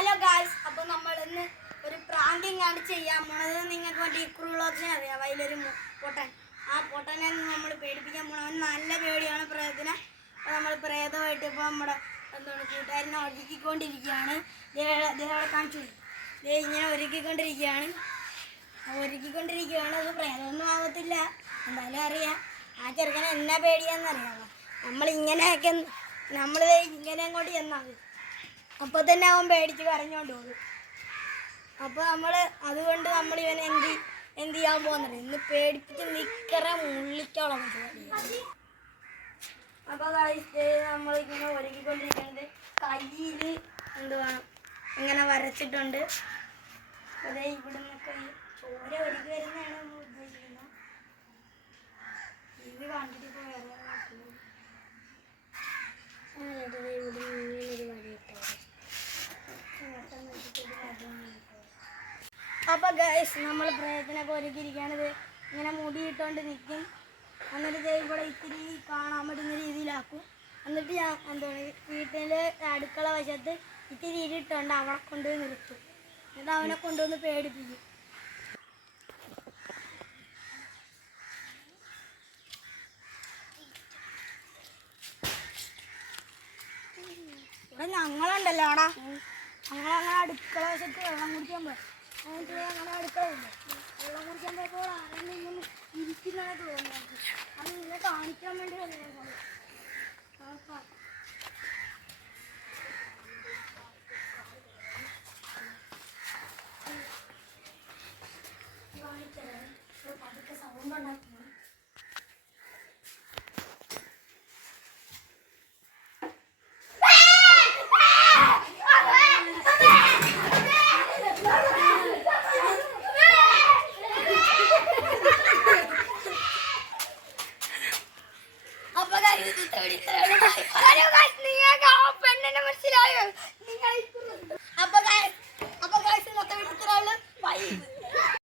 Hello guys, അപ്പോൾ നമ്മൾ ഇന്ന് ഒരു പ്രാങ്കിങ് ആണ് ചെയ്യാൻ പോണത്. നിങ്ങൾക്ക് മറ്റേ ഇക്രുളോസിനെ അറിയാം, അതിലൊരു പൊട്ടൻ. ആ പൊട്ടനെ നമ്മൾ പേടിപ്പിക്കാൻ പോകണം. അവൻ നല്ല പേടിയാണ് പ്രേതത്തിനെ. അപ്പോൾ നമ്മൾ പ്രേതമായിട്ട് ഇപ്പോൾ നമ്മുടെ കൂട്ടുകാരനെ ഒരുക്കിക്കൊണ്ടിരിക്കുകയാണ്. ദേഹം കാണിച്ചു, ഇങ്ങനെ ഒരുക്കിക്കൊണ്ടിരിക്കുകയാണ്. അത് പ്രേതമൊന്നും ആവത്തില്ല, എന്തായാലും അറിയാം. ആ ചെറുക്കനെ എന്നാ പേടിയാന്നറിയാമോ? നമ്മൾ ഇങ്ങനെ അങ്ങോട്ട് ചെന്നാൽ അപ്പോൾ തന്നെ അവൻ പേടിച്ച് കരഞ്ഞോണ്ട് പോകും. അപ്പോൾ അതുകൊണ്ട് നമ്മൾ ഇവനെ എന്ത് ചെയ്യാൻ പോകുന്നത്, ഇന്ന് പേടിപ്പിച്ച് നിക്കറ മുള്ളിച്ചോളം പരിപാടി. അപ്പോൾ നമ്മളിങ്ങനെ ഒരുക്കിക്കൊണ്ടിരിക്കുന്നത് കയ്യിൽ ഇങ്ങനെ വരച്ചിട്ടുണ്ട്. അതേ ഇവിടെ നിന്നൊക്കെ ചോര ഒരുക്കി വരുന്നതാണ് നമ്മൾ ഉദ്ദേശിക്കുന്നത്. ഇത് കണ്ടിട്ട് ഇപ്പോൾ വേറെ അപ്പോൾ ഗൈസ്, നമ്മൾ പ്രേതത്തിനൊക്കെ ഒരുക്കിയിരിക്കുകയാണിത്. ഇങ്ങനെ മുടിയിട്ടുകൊണ്ട് നിൽക്കും. എന്നിട്ട് ഇവിടെ ഇത്തിരി കാണാൻ പറ്റുന്ന രീതിയിലാക്കും. എന്നിട്ട് ഞാൻ വീട്ടിൽ അടുക്കള വശത്ത് ഇത്തിരി ഇരുട്ടുണ്ട് അവിടെ കൊണ്ടുപോയി നിർത്തും. എന്നിട്ട് അവനെ കൊണ്ടുവന്ന് പേടിപ്പിക്കും. ഇവിടെ ഞങ്ങളുണ്ടല്ലോ അവിടെ, ഞങ്ങളങ്ങനെ അടുക്കള വശത്ത് വെള്ളം കുടിക്കാൻ പോയി. എന്നിട്ട് ഞങ്ങളുടെ അടുക്കളയില്ല, വെള്ളം കുടിക്കാൻ പോയപ്പോൾ ആരെങ്കിലും ഇങ്ങനെ ഇരിക്കുന്നതൊക്കെ തോന്നുന്നു. അത് നിന്നെ കാണിക്കാൻ വേണ്ടി വന്നേക്കാം. കാണിച്ചത് പതുക്കെ സൗണ്ട് ഉണ്ടാക്കി. നിങ്ങൾക്ക് മനസ്സിലായോ? നിങ്ങൾ